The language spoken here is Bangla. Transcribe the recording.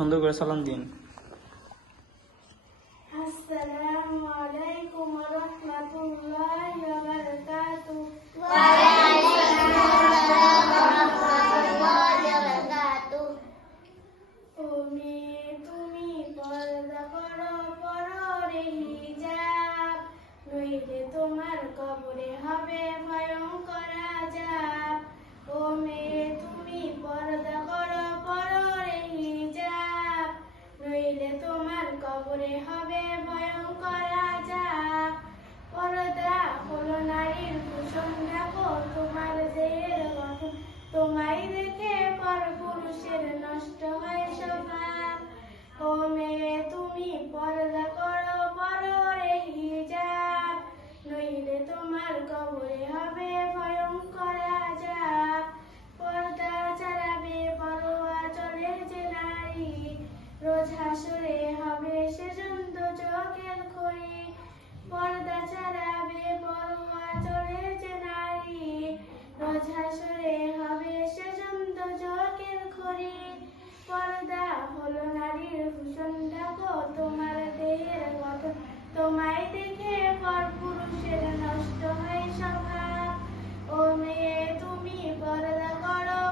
সুন্দর করে সালাম দিন। আসসালামু আলাইকুম ওয়া রাহমাতুল্লাহি ওয়া বারাকাতুহু। ও মেয়ে তুমি পর্দা করো, পরো রে হিজাব, নইলে তোমার কবরে হবে ভয়ঙ্কর আযাব। ও মেয়ে তুমি পর্দা করো, পরো রে হিজাব, নইলে তোমার কবরে হবে ভয়ঙ্কর আযাব। পর্দা হলো নারীর ভূষণ, ঢাকো তোমার দেহের গঠন, তোমায় দেখে পর পুরুষের নষ্ট হয় স্বভাব। ও মেয়ে তুমি পর্দা করো, পরো রে হিজাব, নইলে তোমার কবরে হবে ভয়ঙ্কর আযাব। পর্দা ছাড়াবে পরোয়া চলে যে নারী, রোজ হাসরে হবে সেজন্য চোখের খড়ি। পর্দা ছাড়াবে পরোয়া চলে যে নারী, রোজ হাসরে হবে সেজন্য চোখের খড়ি। পর্দা হলো নারীর ভূষণ, ঢাকো তোমার দেহের গঠন, তোমায় দেখে পর পুরুষের নষ্ট হয় স্বভাব। ও মেয়ে তুমি পর্দা করো,